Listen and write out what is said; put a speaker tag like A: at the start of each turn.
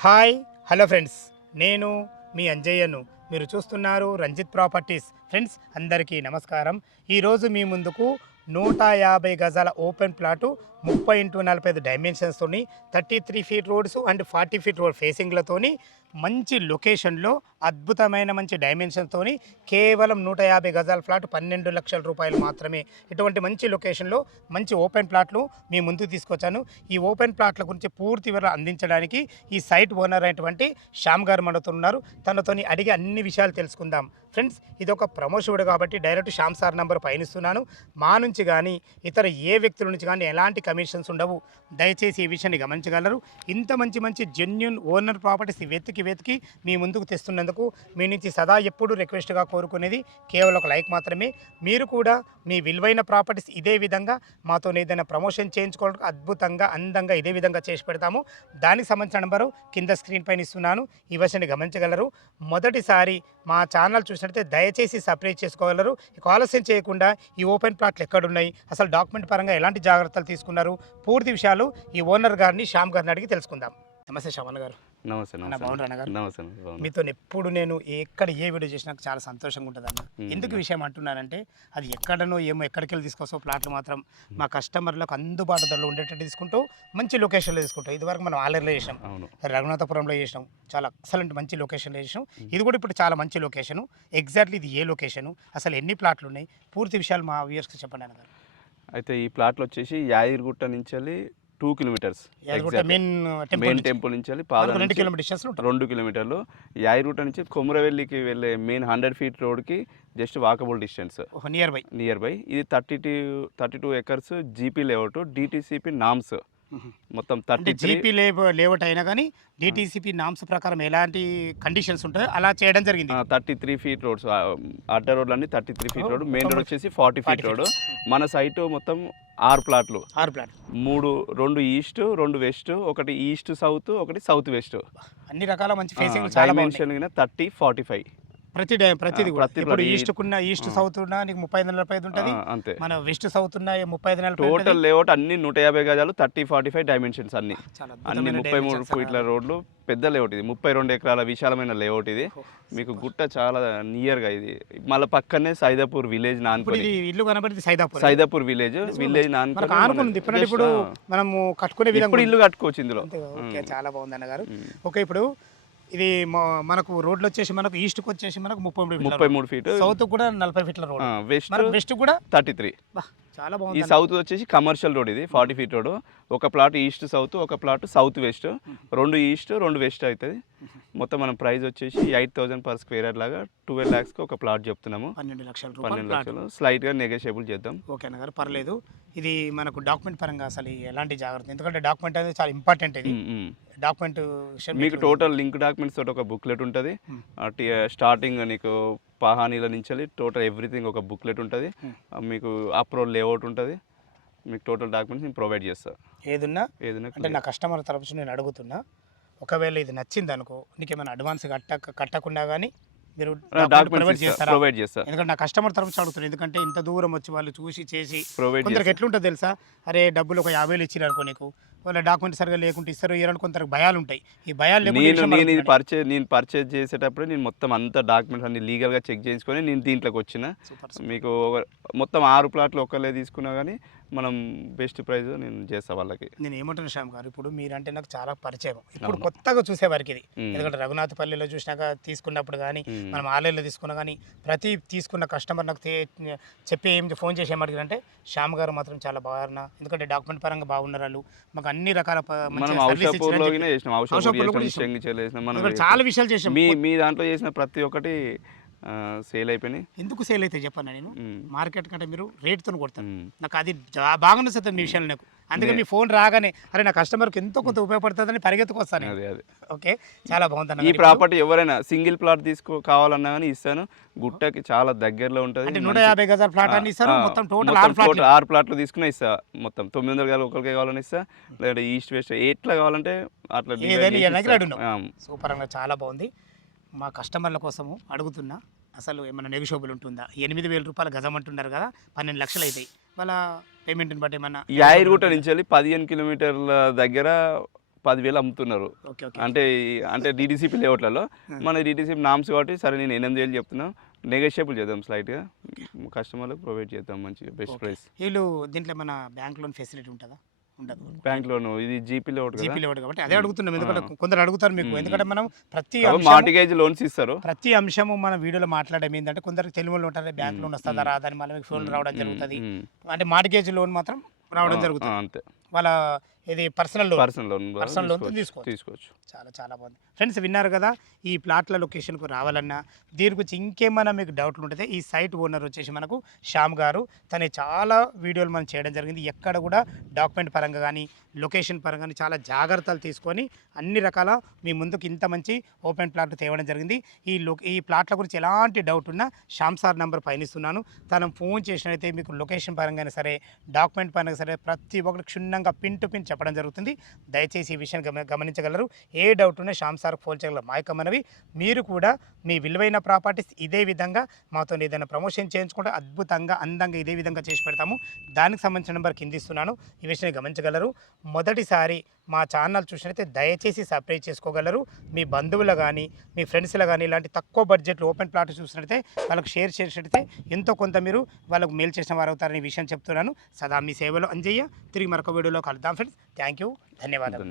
A: Hi hello friends. నేను మీ అంజయ్యను. మీరు చూస్తున్నారు రంజిత్ ప్రాపర్టీస్. ఫ్రెండ్స్ అందరికీ నమస్కారం. ఈరోజు మీ ముందుకు నూట యాభై గజాల ఓపెన్ ప్లాటు ముప్పై ఇంటూ నలభై ఐదు డైమెన్షన్స్తోని thirty three feet roads and forty feet road ఫేసింగ్లతోని మంచి లొకేషన్లో అద్భుతమైన మంచి డైమెన్షన్తో కేవలం నూట యాభై గజాల ప్లాట్ పన్నెండు లక్షల రూపాయలు మాత్రమే. ఇటువంటి మంచి లొకేషన్లో మంచి ఓపెన్ ప్లాట్లు మీ ముందుకు తీసుకొచ్చాను. ఈ ఓపెన్ ప్లాట్ల గురించి పూర్తి వివరాలు అందించడానికి ఈ సైట్ ఓనర్ అయినటువంటి శ్యామ్ గారు మనతో ఉన్నారు. తనతోని అడిగి అన్ని విషయాలు తెలుసుకుందాం. ఫ్రెండ్స్ ఇది ఒక ప్రమోషుడు కాబట్టి డైరెక్ట్ శ్యామ్ సార్ నంబర్ పయనిస్తున్నాను మా నుంచి కానీ ఇతర ఏ వ్యక్తుల నుంచి కానీ ఎలాంటి కమిషన్స్ ఉండవు. దయచేసి ఈ విషయాన్ని గమనించగలరు. ఇంత మంచి మంచి జెన్యున్ ఓనర్ ప్రాపర్టీస్ వెతికి వెతికి మీ ముందుకు తెస్తున్నందుకు మీ నుంచి సదా ఎప్పుడు రిక్వెస్ట్గా కోరుకునేది కేవలం ఒక లైక్ మాత్రమే. మీరు కూడా మీ విలువైన ప్రాపర్టీస్ ఇదే విధంగా మాతో ఏదైనా ప్రమోషన్ చేయించుకోవడానికి అద్భుతంగా అందంగా ఇదే విధంగా చేసి పెడతాము. దానికి సంబంధించిన నెంబరు కింద స్క్రీన్ పైన ఇస్తున్నాను. ఈ విషయాన్ని గమనించగలరు. మొదటిసారి మా ఛానల్ చూసినట్లయితే దయచేసి సపరేట్ చేసుకోగలరు. ఆలస్యం చేయకుండా ఈ ఓపెన్ ప్లాట్లు ఎక్కడున్నాయి? అసలు డాక్యుమెంట్ పరంగా ఎలాంటి జాగ్రత్తలు తీసుకున్నారు? పూర్తి విషయాలు ఈ ఓనర్ గారిని శ్యామ్ గారిని అడిగి తెలుసుకుందాం. నమస్తే శ్యామన్న గారు.
B: నమస్తే.
A: మీతో ఎప్పుడు నేను ఎక్కడ ఏ వీడియో చేసినా చాలా సంతోషంగా ఉంటుంది అన్న. ఎందుకు విషయం అంటున్నానంటే అది ఎక్కడనో ఏమో ఎక్కడికి వెళ్ళి తీసుకొస్తావు ప్లాట్లు మాత్రం మా కస్టమర్లకు అందుబాటు ధరలో ఉండేటట్టు తీసుకుంటూ మంచి లొకేషన్లో తీసుకుంటాం ఇదివరకు మనం ఆలర్లో చేసినాం. రఘునాథపురంలో చేసినాం. చాలా ఎక్సలెంట్ మంచి లొకేషన్లో చేసినాం. ఇది కూడా ఇప్పుడు చాలా మంచి లొకేషను. ఎగ్జాక్ట్లీ ఇది ఏ లొకేషను? అసలు ఎన్ని ప్లాట్లు ఉన్నాయి? పూర్తి విషయాలు మా వ్యూయర్స్కి చెప్పండి అన్నగారు
B: అయితే ఈ ప్లాట్లు వచ్చేసి యాదగిరిగుట్ట నుంచి వెళ్ళి two kilometres
A: main temple
B: main
A: నుంచి.
B: వెళ్ళి
A: మనకు
B: పాద
A: రెండు
B: కిలోమీటర్లు యాదగిరిగుట్ట నుంచి కొమురవెల్లికి వెళ్ళే మెయిన్ హండ్రెడ్ ఫీట్ రోడ్కి just walkable distance
A: near by
B: near by ఇది thirty two thirty two acres GP layout DTCP norms మొత్తం థర్టీ
A: జీపీ లేవ లేఅవుట్ అయినా కానీ డిటీసీపీ నామ్స్ ప్రకారం ఎలాంటి కండిషన్స్ ఉంటాయో అలా చేయడం జరిగింది.
B: థర్టీ త్రీ ఫీట్ రోడ్స్ అడ్డ రోడ్లు అన్ని thirty three feet road main road వచ్చేసి ఫార్టీ
A: 40
B: ఫీట్. రోడ్ మన సైట్ మొత్తం ఆరు ప్లాట్లు.
A: ఆరు ప్లాట్
B: మూడు రెండు ఈస్ట్ రెండు వెస్ట్ ఒకటి ఈస్ట్ సౌత్ ఒకటి సౌత్ వెస్ట్.
A: అన్ని రకాల మంచి
B: డైమెన్షన్ థర్టీ ఫార్టీ ఫైవ్.
A: ప్రతి డే ప్రతిది కూడా. ఇప్పుడు ఈస్ట్ కున్న ఈస్ట్. సౌత్ ఉన్నా నీకు ముప్పై ఐదు నలభై ఐదు ఉంటుంది.
B: అంతే.
A: మన వెస్ట్ సౌత్ ఉన్న ముప్పై ఐదు నలభై
B: టోటల్. లేఅవుట్ అన్ని నూట యాభై గజాలు థర్టీ ఫార్టీ ఫైవ్ డైమెన్షన్స్ అన్ని. అన్ని ముప్పై మూడు ఫీట్ల. రోడ్లు పెద్ద లేఅవుట్ ఇది. ముప్పై రెండు ఎకరాల విశాలమైన లేఅవుట్ ఇది. మీకు. గుట్ట చాలా నియర్గా ఇది. మళ్ళీ పక్కనే సైదాపూర్ విలేజ్ నాన్పల్లి.
A: ఇల్లు కనబడింది సైదాపూర్.
B: సైదాపూర్ విలేజ్ విలేజ్ నాన్పల్లి
A: ఇప్పుడు ఇప్పుడు మనము కట్టుకునే
B: ఇప్పుడు. ఇల్లు కట్టుకోవచ్చు ఇందులో.
A: చాలా బాగుంది అన్నగారు. ఓకే ఇప్పుడు ఇది మ- మనకు రోడ్లు వచ్చేసి మనకు ఈస్ట్కి వచ్చేసి మనకు ముప్పై మూడు
B: ముప్పై మూడు ఫీట్
A: సౌత్ కూడా నలభై ఫీట్ల రోడ్
B: వెస్ట్
A: వెస్ట్ కూడా
B: థర్టీ త్రీ
A: చాలా
B: ఈ
A: బాగుంది అన్న.
B: సౌత్ వచ్చేసి కమర్షియల్ రోడ్ ఇది ఫార్టీ ఫీట్ రోడ్ ఒక ప్లాట్ ఈస్ట్ సౌత్ ఒక ప్లాట్ సౌత్ వెస్ట్ రెండు ఈస్ట్ రెండు వెస్ట్ అవుతుంది. మొత్తం మనం ప్రైస్ వచ్చేసి ఎయిట్ థౌసండ్ పర్ స్క్వేర్ లాగా ట్వెల్వ్ ల్యాక్స్కి ఒక ప్లాట్ చెప్తున్నాము.
A: పన్నెండు లక్షల
B: పన్నెండు. లక్షలు. స్లైట్గా నెగోషియబుల్ చేద్దాం.
A: ఓకే అన్నగారు పర్లేదు. ఇది మనకు డాక్యుమెంట్ పరంగా అసలు ఎలాంటి జాగ్రత్త? ఎందుకంటే డాక్యుమెంట్ అనేది చాలా ఇంపార్టెంట్ ఇది. డాక్యుమెంట్
B: మీకు టోటల్ లింక్ డాక్యుమెంట్స్ తోటి ఒక బుక్లెట్ ఉంటుంది. స్టార్టింగ్ నీకు పహానీల నుంచి టోటల్ ఎవ్రీథింగ్ ఒక బుక్లెట్ ఉంటుంది. మీకు అప్రోల్ లేఅవుట్ ఉంటుంది. మీకు టోటల్ డాక్యుమెంట్స్ నేను ప్రొవైడ్ చేస్తాను
A: ఏదున్నా?
B: ఏదైనా
A: అంటే నా కస్టమర్ తరపు నుంచి నేను అడుగుతున్నా. ఒకవేళ ఇది నచ్చింది అనుకో నీకు ఏమైనా అడ్వాన్స్ కట్ట కట్టకుండా కానీ మీరు ప్రొవైడ్ చేస్తారా?
B: ప్రొవైడ్
A: ఎందుకంటే నా కస్టమర్ తరపు నుంచి అడుగుతున్నా ఎందుకంటే ఇంత దూరం వచ్చి వాళ్ళు చూసి చేసి
B: ప్రొవైడ్
A: కొందరికి ఎట్లుంటుంది తెలుసా? అరే డబ్బులు ఒక యాభై వేలు ఇచ్చిరు అనుకో నీకు. వాళ్ళ డాక్యుమెంట్ సరిగా లేకుంటే ఇస్తారు ఇయ్యరని కొందరికి భయాలు ఉంటాయి ఈ భయాలు
B: నేను నేను ఇది. పర్చేజ్ నేను పర్చేజ్ చేసేటప్పుడు నేను మొత్తం అంతా డాక్యుమెంట్స్ అన్ని లీగల్గా చెక్ చేయించుకొని నేను దీంట్లోకి వచ్చిన. మీకు మొత్తం ఆరు ప్లాట్లు ఒకళ్ళే తీసుకున్నా కానీ మనం బెస్ట్ ప్రైస్ నేను చేస్తా వాళ్ళకి
A: నేను ఏమంటున్నా శ్యామ్ గారు ఇప్పుడు మీరంటే నాకు చాలా పరిచయం ఇప్పుడు. కొత్తగా చూసేవారికి ఇది. ఎందుకంటే రఘునాథపల్లిలో చూసినాక తీసుకున్నప్పుడు కానీ. మనం ఆలయంలో తీసుకున్నా కానీ ప్రతి తీసుకున్న కస్టమర్ నాకు చెప్పి ఏం ఫోన్ చేసి ఏమడిగారంటే శ్యామ్ గారు మాత్రం చాలా బాగున్నా ఎందుకంటే డాక్యుమెంట్ పరంగా బాగున్నారు వాళ్ళు మాకు అన్ని రకాల
B: మనం. చేసినాం చేసినాం
A: చేసినాం.
B: చేసినాం మనం
A: చాలా విషయాలు చేసాం
B: మీ మీ దాంట్లో చేసిన ప్రతి ఒక్కటి సేల్ అయిపోయినాయి.
A: ఎందుకు సేల్ అయితే చెప్పాను నేను. మార్కెట్ కంటే మీరు రేట్తో కొడతారు.
B: మ్మ్.
A: నాకు అది బాగా నచ్చుతుంది మీ విషయంలో నాకు. అందుకే మీ ఫోన్ రాగానే అరే నా కస్టమర్కి ఎంతో కొంత ఉపయోగపడుతుందని పరిగెత్తుకొస్తాను.
B: అదే అదే.
A: ఓకే? చాలా బాగుంది
B: ఈ. ప్రాపర్టీ ఎవరైనా సింగిల్ ప్లాట్ తీసుకో కావాలన్నా కానీ ఇస్తాను. గుట్టకి చాలా దగ్గరలో ఉంటుంది.
A: అంటే నూట యాభై గజాల ప్లాట్ అని ఇస్తారు?
B: ఆ,
A: మొత్తం టోటల్ ఆరు ప్లాట్లు.
B: ఆరు ప్లాట్లు తీసుకుని ఇస్తా. మొత్తం తొమ్మిది వందల గల ఒకరికి కావాలని ఇస్తా. లేదా ఈస్ట్ వెస్ట్ ఎట్లా కావాలంటే అట్లా
A: సూపర్ చాలా బాగుంది. మా కస్టమర్ల కోసము అడుగుతున్నా. అసలు ఏమైనా నెగిషియబుల్ ఉంటుందా? ఎనిమిది వేల రూపాయలు గజం అంటున్నారు కదా పన్నెండు లక్షలు అవుతాయి వాళ్ళ పేమెంట్ని బట్టి ఏమన్నా
B: యాయిరుగుట్ట నుంచి వెళ్ళి పదిహేను కిలోమీటర్ల దగ్గర పదివేలు అమ్ముతున్నారు. అంటే అంటే డీడీసీపీ లేఅవుట్లలో. మన డీడీసీపీ నామ్స్ కాబట్టి సరే నేను ఎనిమిది వేలు చెప్తున్నా. నెగోషియబుల్ చేద్దాం స్లైట్గా. కస్టమర్లకు ప్రొవైడ్ చేద్దాం మంచి బెస్ట్ ప్రైస్.
A: వీళ్ళు దీంట్లో మన బ్యాంక్ లోన్ ఫెసిలిటీ ఉంటుందా? ఉండదు.
B: బ్యాంక్ లోను ఇది జీపీ లేఅవుట్ కదా?
A: జీపీ లోడ్ కాబట్టి అదే అడుగుతున్నాం. ఎందుకంటే కొందరు అడుగుతారు మీకు. ఎందుకంటే మనం ప్రతి
B: మార్టిగేజ్ లోన్స్ ఇస్తారు.
A: ప్రతి అంశము మన వీడియోలో మాట్లాడడం ఏంటంటే కొందరు తెలుగులో ఉంటారు బ్యాంక్ లోన్ వస్తుందా
B: మ్మ్.
A: రాదా అని మళ్ళీ మీకు ఫోన్ రావడం జరుగుతుంది. అంటే మార్టిగేజ్ లోన్ మాత్రం రావడం జరుగుతుంది.
B: అంతే.
A: వాళ్ళ ఇది personal loan
B: personal loan
A: Personal loan
B: తీసుకోవచ్చు.
A: తీసుకోవచ్చు. చాలా చాలా బాగుంది. ఫ్రెండ్స్ విన్నారు కదా ఈ ప్లాట్ల లొకేషన్కు రావాలన్నా దీని గురించి ఇంకేమైనా మీకు డౌట్లు ఉంటే ఈ సైట్ ఓనర్ వచ్చేసి మనకు శ్యామ్ గారు తనే చాలా వీడియోలు మనం చేయడం జరిగింది. ఎక్కడ కూడా డాక్యుమెంట్ పరంగా కానీ లొకేషన్ పరంగా కానీ చాలా జాగ్రత్తలు తీసుకొని అన్ని రకాల మీ ముందుకు ఇంత మంచి ఓపెన్ ప్లాట్ తేవడం జరిగింది. ఈ లొ ఈ ప్లాట్ల గురించి ఎలాంటి డౌట్ ఉన్నా శ్యామ్ సార్ నెంబర్ పైన ఇస్తున్నాను తను ఫోన్ చేసినైతే మీకు లొకేషన్ పరంగా సరే డాక్యుమెంట్ పరంగా సరే ప్రతి ఒక్కటి క్షుణ్ణంగా పిన్ టు పిన్ చెప్పడం జరుగుతుంది. దయచేసి ఈ విషయం గమ గమనించగలరు. ఏ డౌట్ ఉన్నా శ్యామ్ సార్ పోల్చగల చేయగలరు. మా యొక్క మనవి. మీరు కూడా మీ విలువైన ప్రాపర్టీస్ ఇదే విధంగా మాతో ఏదైనా ప్రమోషన్ చేయించుకుంటే అద్భుతంగా అందంగా ఇదే విధంగా చేసి పెడతాము. దానికి సంబంధించిన నెంబర్ కిందిస్తున్నాను ఈ విషయాన్ని గమనించగలరు. మొదటిసారి మా ఛానల్ చూసినైతే దయచేసి సబ్స్క్రైబ్ చేసుకోగలరు. మీ బంధువులు కానీ మీ ఫ్రెండ్స్లో కానీ ఇలాంటి తక్కువ బడ్జెట్లో ఓపెన్ ప్లాట్ చూసినట్టయితే వాళ్ళకి షేర్ చేసినట్టయితే ఎంతో కొంత మీరు వాళ్ళకు మేలు చేసిన వారు అవుతారని విషయం చెప్తున్నాను. సదా మీ సేవలో అంజయ్య. తిరిగి మరొక వీడియోలో కలుద్దాం ఫ్రెండ్స్. Thank you.
B: ధన్యవాదాలు